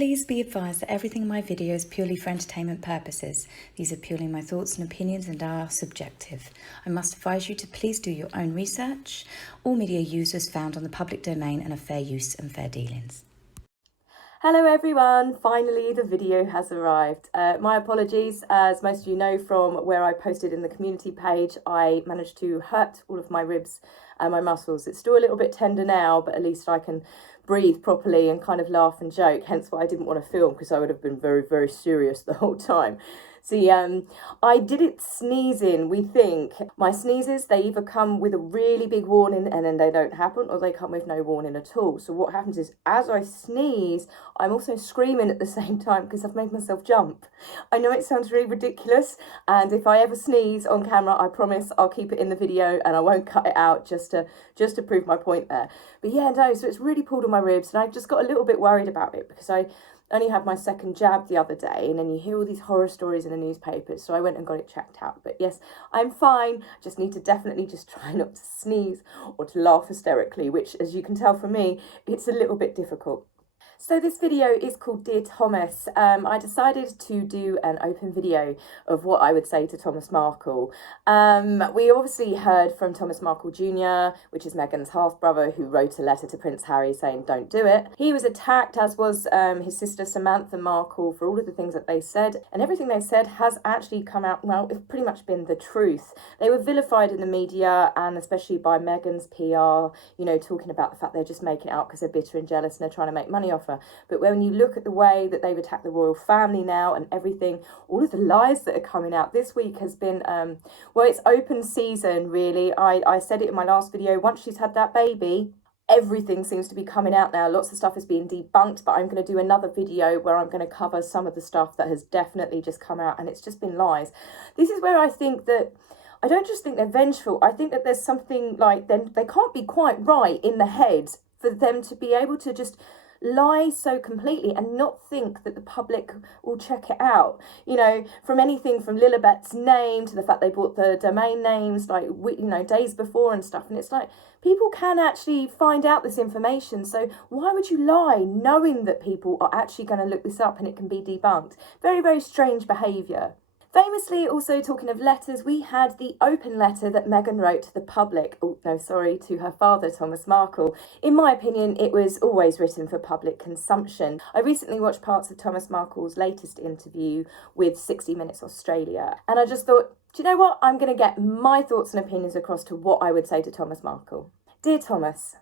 Please be advised that everything in my video is purely for entertainment purposes. These are purely my thoughts and opinions and are subjective. I must advise you to please do your own research. All media users found on the public domain and are fair use and fair dealings. Hello everyone, finally the video has arrived. My apologies, as most of you know from where I posted in the community page, I managed to hurt all of my ribs and my muscles. It's still a little bit tender now, but at least I can breathe properly and kind of laugh and joke, hence why I didn't want to film, because I would have been very, very serious the whole time. See, I did it sneezing. We think my sneezes, they either come with a really big warning and then they don't happen, or they come with no warning at all. So what happens is, as I sneeze, I'm also screaming at the same time because I've made myself jump. I know it sounds really ridiculous, and if I ever sneeze on camera, I promise I'll keep it in the video and I won't cut it out just to prove my point there. But yeah, no, so it's really pulled on my ribs, and I just got a little bit worried about it because I only had my second jab the other day, and then you hear all these horror stories in the newspapers, so I went and got it checked out. But yes, I'm fine. Just need to definitely just try not to sneeze or to laugh hysterically, which, as you can tell from me, it's a little bit difficult. So this video is called Dear Thomas. I decided to do an open video of what I would say to Thomas Markle. We obviously heard from Thomas Markle Jr., which is Meghan's half-brother, who wrote a letter to Prince Harry saying don't do it. He was attacked, as was his sister Samantha Markle, for all of the things that they said, and everything they said has actually come out, well, it's pretty much been the truth. They were vilified in the media, and especially by Meghan's PR, you know, talking about the fact they're just making it out because they're bitter and jealous and they're trying to make money off her. But when you look at the way that they've attacked the royal family now and everything, all of the lies that are coming out this week has been, well, it's open season, really. I said it in my last video, once she's had that baby, everything seems to be coming out now. Lots of stuff is being debunked, but I'm going to do another video where I'm going to cover some of the stuff that has definitely just come out, and it's just been lies. This is where I think that, I don't just think they're vengeful, I think that there's something like, they can't be quite right in the head for them to be able to just lie so completely and not think that the public will check it out. You know, from anything from Lilibet's name to the fact they bought the domain names like, you know, days before and stuff, and it's like, people can actually find out this information, so why would you lie knowing that people are actually going to look this up and it can be debunked? Very, very strange behaviour. Famously, also talking of letters, we had the open letter that Meghan wrote to the public, to her father, Thomas Markle. In my opinion, it was always written for public consumption. I recently watched parts of Thomas Markle's latest interview with 60 Minutes Australia, and I just thought, do you know what? I'm going to get my thoughts and opinions across to what I would say to Thomas Markle. Dear Thomas,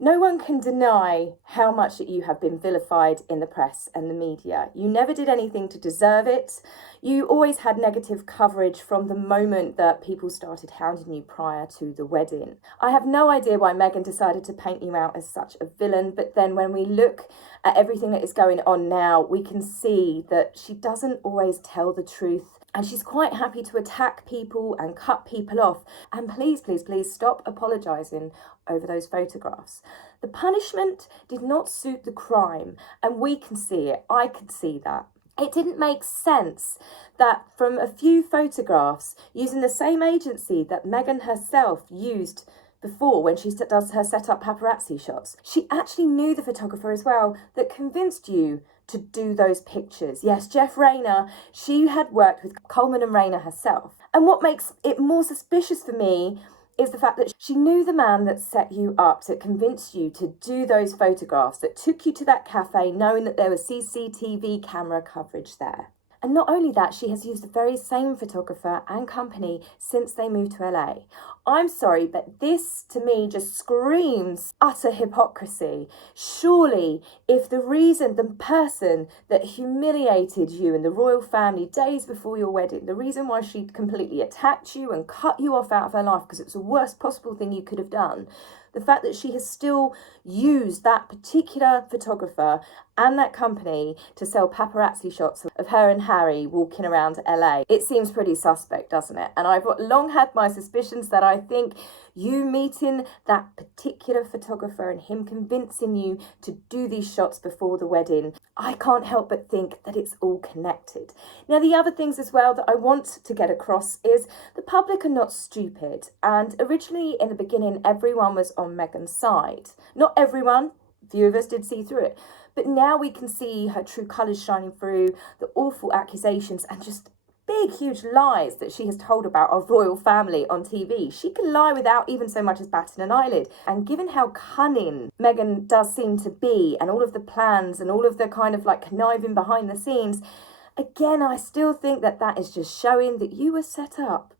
no one can deny how much that you have been vilified in the press and the media. You never did anything to deserve it. You always had negative coverage from the moment that people started hounding you prior to the wedding. I have no idea why Meghan decided to paint you out as such a villain, but then when we look at everything that is going on now, we can see that she doesn't always tell the truth. And she's quite happy to attack people and cut people off. And please, please, please stop apologising over those photographs. The punishment did not suit the crime, and we can see it. I could see that. It didn't make sense that from a few photographs, using the same agency that Meghan herself used before when she does her set-up paparazzi shots, she actually knew the photographer as well that convinced you to do those pictures. Yes, Jeff Rayner, she had worked with Coleman and Rayner herself. And what makes it more suspicious for me is the fact that she knew the man that set you up to convince you to do those photographs, that took you to that cafe knowing that there was CCTV camera coverage there. And not only that, she has used the very same photographer and company since they moved to LA. I'm sorry, but this to me just screams utter hypocrisy. Surely, if the person that humiliated you and the royal family days before your wedding, the reason why she completely attacked you and cut you off out of her life because it's the worst possible thing you could have done, the fact that she has still used that particular photographer and that company to sell paparazzi shots of her and Harry walking around LA, it seems pretty suspect, doesn't it? And I've long had my suspicions that I think you meeting that particular photographer and him convincing you to do these shots before the wedding, I can't help but think that it's all connected. Now, the other things as well that I want to get across is the public are not stupid. And originally in the beginning, everyone was on Meghan's side. Not everyone, few of us did see through it. But now we can see her true colours shining through, the awful accusations and just big, huge lies that she has told about our royal family on TV. She can lie without even so much as batting an eyelid. And given how cunning Meghan does seem to be, and all of the plans and all of the kind of like conniving behind the scenes, again, I still think that that is just showing that you were set up.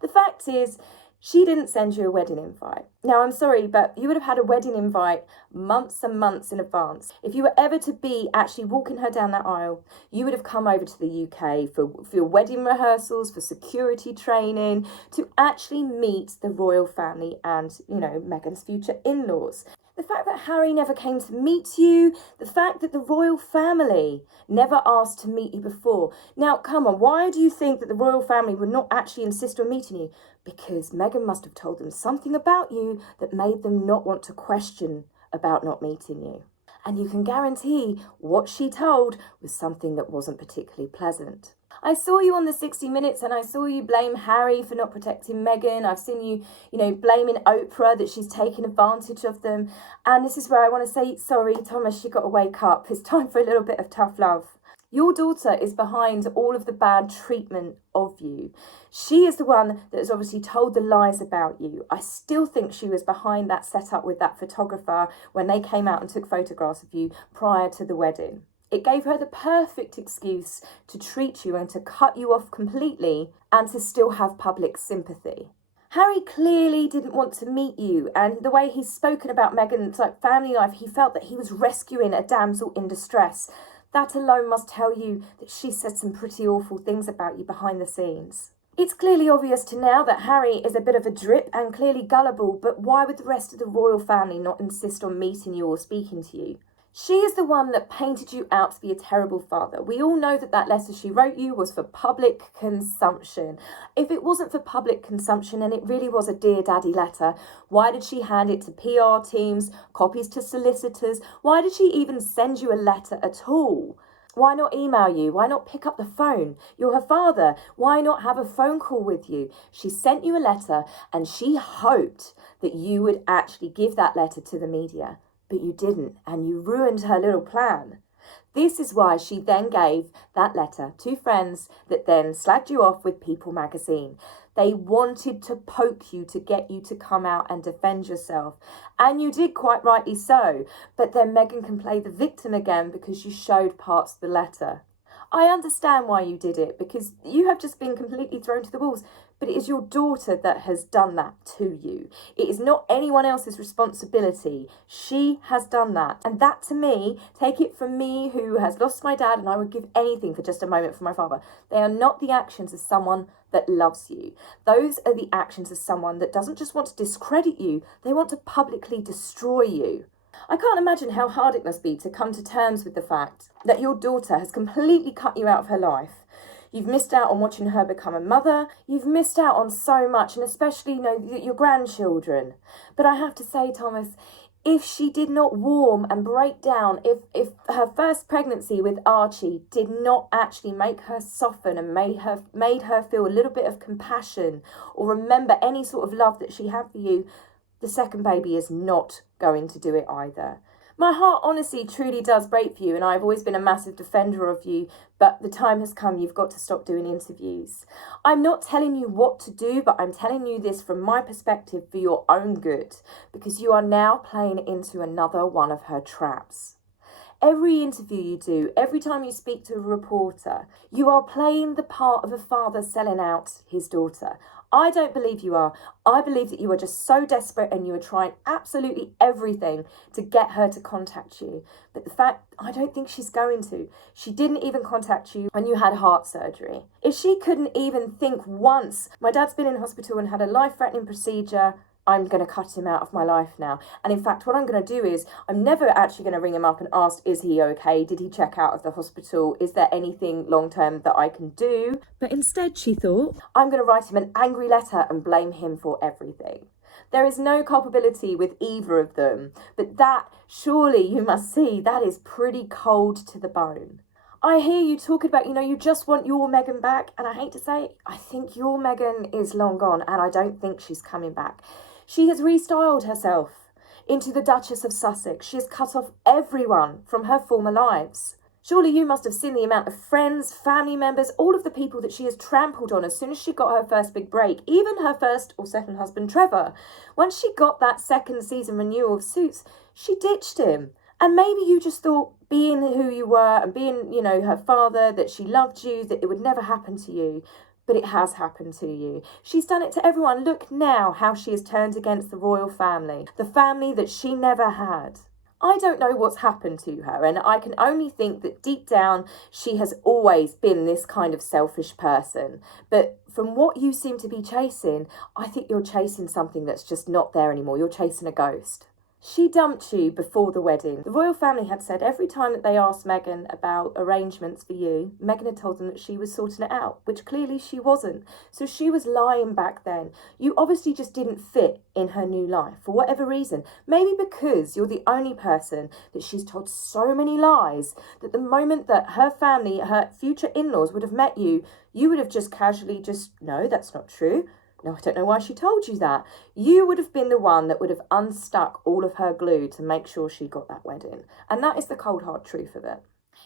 The fact is, she didn't send you a wedding invite. Now, I'm sorry, but you would have had a wedding invite months and months in advance. If you were ever to be actually walking her down that aisle, you would have come over to the UK for your wedding rehearsals, for security training, to actually meet the royal family and, Meghan's future in-laws. The fact that Harry never came to meet you, the fact that the royal family never asked to meet you before. Now, come on, why do you think that the royal family would not actually insist on meeting you? Because Meghan must have told them something about you that made them not want to question about not meeting you. And you can guarantee what she told was something that wasn't particularly pleasant. I saw you on the 60 Minutes and I saw you blame Harry for not protecting Meghan. I've seen you, blaming Oprah that she's taken advantage of them. And this is where I want to say, sorry, Thomas, you got to wake up. It's time for a little bit of tough love. Your daughter is behind all of the bad treatment of you. She is the one that has obviously told the lies about you. I still think she was behind that setup with that photographer when they came out and took photographs of you prior to the wedding. It gave her the perfect excuse to treat you and to cut you off completely and to still have public sympathy. Harry clearly didn't want to meet you, and the way he's spoken about Meghan's family life, he felt that he was rescuing a damsel in distress. That alone must tell you that she said some pretty awful things about you behind the scenes. It's clearly obvious to now that Harry is a bit of a drip and clearly gullible, but why would the rest of the royal family not insist on meeting you or speaking to you? She is the one that painted you out to be a terrible father. We all know that that letter she wrote you was for public consumption. If it wasn't for public consumption and it really was a Dear Daddy letter, why did she hand it to PR teams, copies to solicitors? Why did she even send you a letter at all? Why not email you? Why not pick up the phone? You're her father. Why not have a phone call with you? She sent you a letter and she hoped that you would actually give that letter to the media. But you didn't, and you ruined her little plan. This is why she then gave that letter to friends that then slagged you off with People magazine. They wanted to poke you to get you to come out and defend yourself. And you did, quite rightly so. But then Meghan can play the victim again because you showed parts of the letter. I understand why you did it, because you have just been completely thrown to the wolves. But it is your daughter that has done that to you. It is not anyone else's responsibility. She has done that. And that, to me, take it from me who has lost my dad, and I would give anything for just a moment for my father. They are not the actions of someone that loves you. Those are the actions of someone that doesn't just want to discredit you, they want to publicly destroy you. I can't imagine how hard it must be to come to terms with the fact that your daughter has completely cut you out of her life. You've missed out on watching her become a mother. You've missed out on so much, and especially, your grandchildren. But I have to say, Thomas, if she did not warm and break down, if her first pregnancy with Archie did not actually make her soften and made her feel a little bit of compassion or remember any sort of love that she had for you, the second baby is not going to do it either. My heart honestly truly does break for you, and I've always been a massive defender of you, but the time has come. You've got to stop doing interviews. I'm not telling you what to do, but I'm telling you this from my perspective for your own good, because you are now playing into another one of her traps. Every interview you do, every time you speak to a reporter, you are playing the part of a father selling out his daughter. I don't believe you are. I believe that you are just so desperate and you are trying absolutely everything to get her to contact you. But the fact, I don't think she's going to. She didn't even contact you when you had heart surgery. If she couldn't even think once, my dad's been in hospital and had a life-threatening procedure, I'm going to cut him out of my life now. And in fact, what I'm going to do is I'm never actually going to ring him up and ask, is he okay? Did he check out of the hospital? Is there anything long-term that I can do? But instead, she thought, I'm going to write him an angry letter and blame him for everything. There is no culpability with either of them. But that, surely you must see, that is pretty cold to the bone. I hear you talking about, you just want your Meghan back. And I hate to say, I think your Meghan is long gone and I don't think she's coming back. She has restyled herself. into the Duchess of Sussex. She has cut off everyone from her former lives. Surely you must have seen the amount of friends, family members, all of the people that she has trampled on as soon as she got her first big break, even her first or second husband, Trevor. Once she got that second season renewal of Suits, she ditched him. And maybe you just thought, being who you were and being, her father, that she loved you, that it would never happen to you. But it has happened to you. She's done it to everyone. Look now how she has turned against the royal family, the family that she never had. I don't know what's happened to her, and I can only think that deep down she has always been this kind of selfish person. But from what you seem to be chasing, I think you're chasing something that's just not there anymore. You're chasing a ghost. She dumped you before the wedding. The royal family had said every time that they asked Meghan about arrangements for you, Meghan had told them that she was sorting it out, which clearly she wasn't. So she was lying back then. You obviously just didn't fit in her new life for whatever reason. Maybe because you're the only person that she's told so many lies that the moment that her family, her future in-laws would have met you, you would have just casually no, that's not true. No, I don't know why she told you that. You would have been the one that would have unstuck all of her glue to make sure she got that wedding. And that is the cold hard truth of it.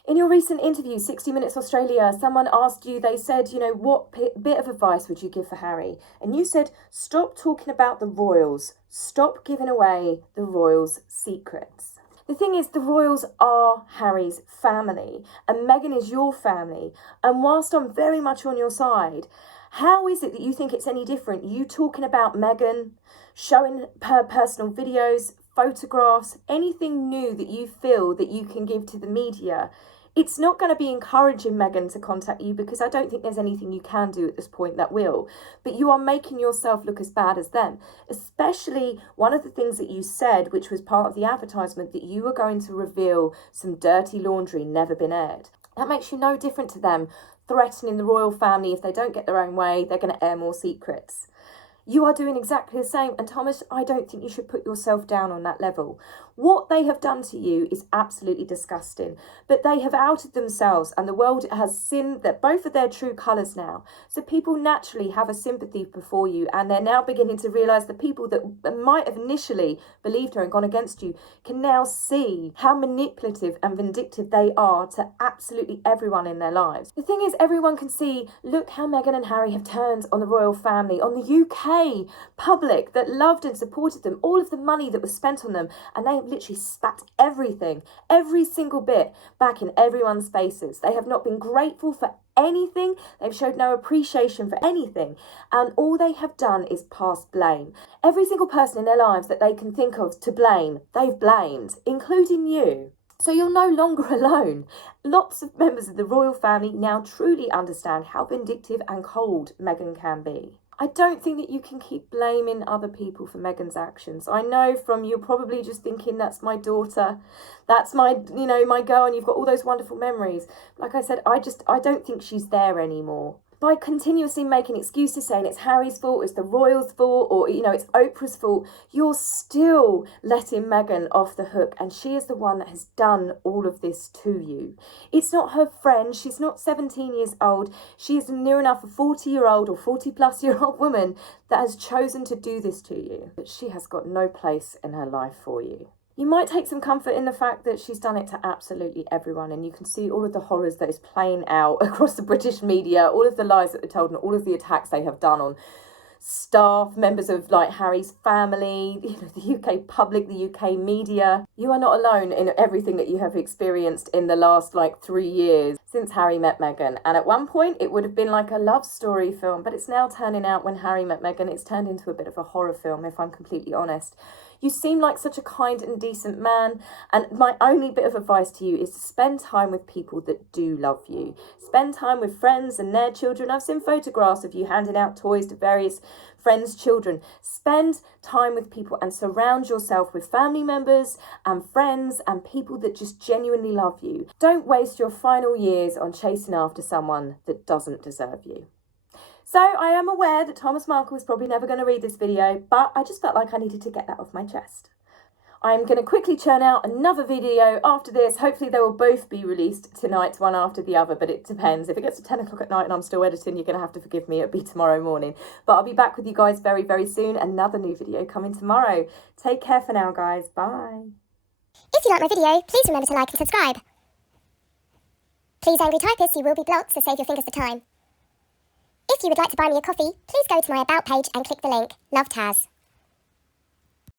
In your recent interview, 60 Minutes Australia, someone asked you, they said, what bit of advice would you give for Harry? And you said, stop talking about the royals. Stop giving away the royals' secrets. The thing is, the royals are Harry's family and Meghan is your family. And whilst I'm very much on your side, how is it that you think it's any different? You talking about Meghan, showing her personal videos, photographs, anything new that you feel that you can give to the media. It's not going to be encouraging Meghan to contact you because I don't think there's anything you can do at this point that will. But you are making yourself look as bad as them. Especially one of the things that you said, which was part of the advertisement, that you were going to reveal some dirty laundry never been aired. That makes you no different to them threatening the royal family if they don't get their own way, they're going to air more secrets. You are doing exactly the same. And Thomas, I don't think you should put yourself down on that level. What they have done to you is absolutely disgusting. But they have outed themselves and the world has seen that both of their true colours now. So people naturally have a sympathy before you and they're now beginning to realise the people that might have initially believed her and gone against you can now see how manipulative and vindictive they are to absolutely everyone in their lives. The thing is, everyone can see, look how Meghan and Harry have turned on the royal family, on the UK public that loved and supported them, all of the money that was spent on them, and they have literally spat everything, every single bit back in everyone's faces. They have not been grateful for anything. They've showed no appreciation for anything. And all they have done is pass blame. Every single person in their lives that they can think of to blame, they've blamed, including you. So you're no longer alone. Lots of members of the royal family now truly understand how vindictive and cold Meghan can be. I don't think that you can keep blaming other people for Meghan's actions. I know from you're probably just thinking, that's my daughter, that's my girl, and you've got all those wonderful memories. Like I said, I don't think she's there anymore. By continuously making excuses, saying it's Harry's fault, it's the royals' fault, or it's Oprah's fault, you're still letting Meghan off the hook, and she is the one that has done all of this to you. It's not her friend, she's not 17 years old, she is near enough a 40-year-old or 40-plus-year-old woman that has chosen to do this to you. But she has got no place in her life for you. You might take some comfort in the fact that she's done it to absolutely everyone, and you can see all of the horrors that is playing out across the British media, all of the lies that they're told and all of the attacks they have done on staff, members of Harry's family, the UK public, the UK media. You are not alone in everything that you have experienced in the last 3 years since Harry met Meghan. And at one point it would have been like a love story film, but it's now turning out, when Harry met Meghan, it's turned into a bit of a horror film, if I'm completely honest. You seem like such a kind and decent man, and my only bit of advice to you is to spend time with people that do love you. Spend time with friends and their children. I've seen photographs of you handing out toys to various friends' children. Spend time with people and surround yourself with family members and friends and people that just genuinely love you. Don't waste your final years on chasing after someone that doesn't deserve you. So I am aware that Thomas Markle is probably never going to read this video, but I just felt like I needed to get that off my chest. I'm going to quickly churn out another video after this. Hopefully they will both be released tonight, one after the other, but it depends. If it gets to 10 o'clock at night and I'm still editing, you're going to have to forgive me. It'll be tomorrow morning. But I'll be back with you guys very, very soon. Another new video coming tomorrow. Take care for now, guys. Bye. If you like my video, please remember to like and subscribe. Please, angry typists, you will be blocked, so save your fingers for time. If you would like to buy me a coffee, please go to my About page and click the link. Love, Taz.